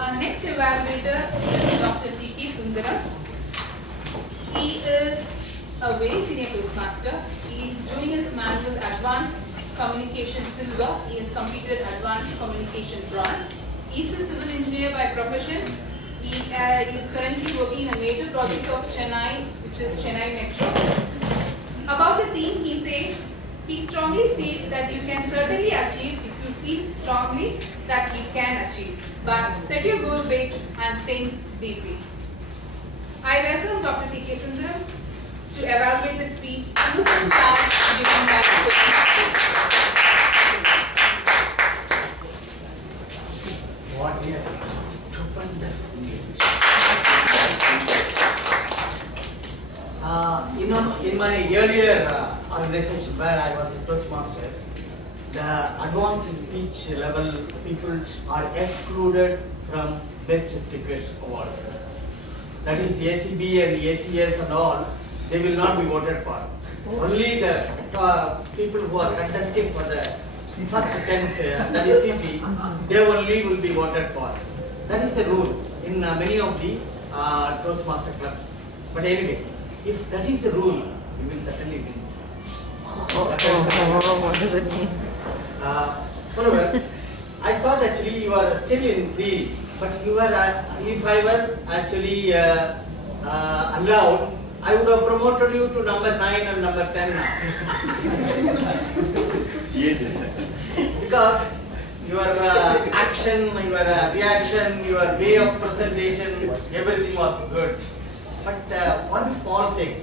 Our next evaluator is Dr. T.K. Sundaram. He is a very senior Toastmaster. He is doing his manual advanced communication silver. He has completed advanced communication bronze. He is a civil engineer by profession. He is currently working in a major project of Chennai, which is Chennai Metro. About the theme, he says, he strongly feels that you can certainly achieve if you feel strongly that you can achieve. But set your goal big and think deeply. I welcome Dr. T.K. Sundaram to evaluate the speech who is in charge given by the What a stupendous speech. In my earlier organization where I was a Toastmaster, the advanced speech level people are excluded from Best Speakers Awards. That is ACB and ACS and all, they will not be voted for. Only the people who are contesting for the first 10th, that is CC, they only will be voted for. That is the rule in many of the Toastmaster clubs. But anyway, if that is the rule, you will certainly win. What does it mean? However, I thought actually you are still in 3, but you were, if I were actually allowed, I would have promoted you to number 9 and number 10 now. Because your action, your reaction, your way of presentation, everything was good. But one small thing,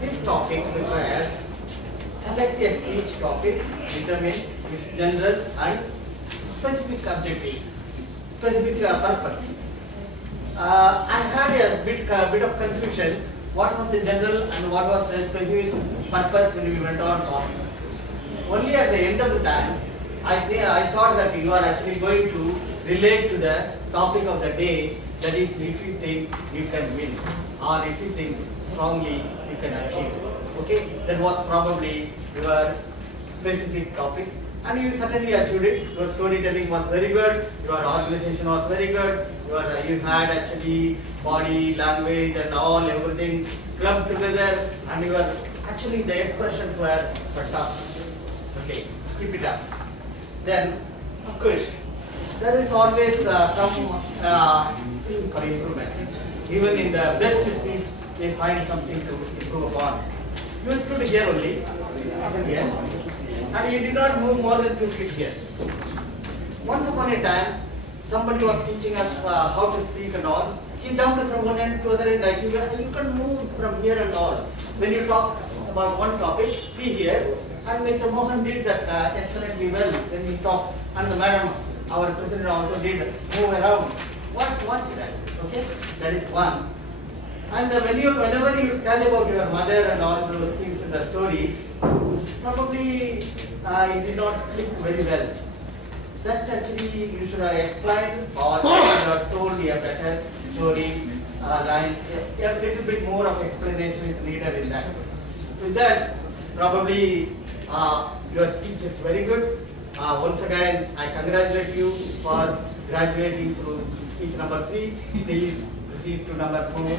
this topic requires select a speech topic, determine its genres and specific objective, specific purpose. I had a bit of confusion. What was the general and what was the specific purpose when we went on talking? Only at the end of the time, I thought that you are actually going to relate to the topic of the day. That is, if you think you can win, or if you think strongly you can achieve. Okay, that was probably your specific topic, and you certainly achieved it. Your storytelling was very good. Your organization was very good. You had actually body language and all everything clubbed together, and actually the expressions were fantastic. Okay, keep it up. Then, of course, there is always some thing for improvement. Even in the best speech, they find something to improve upon. You stood here only, isn't here, and you did not move more than 2 feet here. Once upon a time, somebody was teaching us how to speak and all. He jumped from one end to the other end. Like you can move from here and all. When you talk about one topic, be here. And Mr. Mohan did that excellently well when he talked. And the madam, our president, also did move around. Watch that, okay? That is one. And whenever you tell about your mother and all those things in the stories, probably it did not click very well. That actually you should have explained or you should have told a better story line. A little bit more of explanation is needed in that. With that, probably your speech is very good. Once again, I congratulate you for graduating through speech number 3. Please proceed to number 4.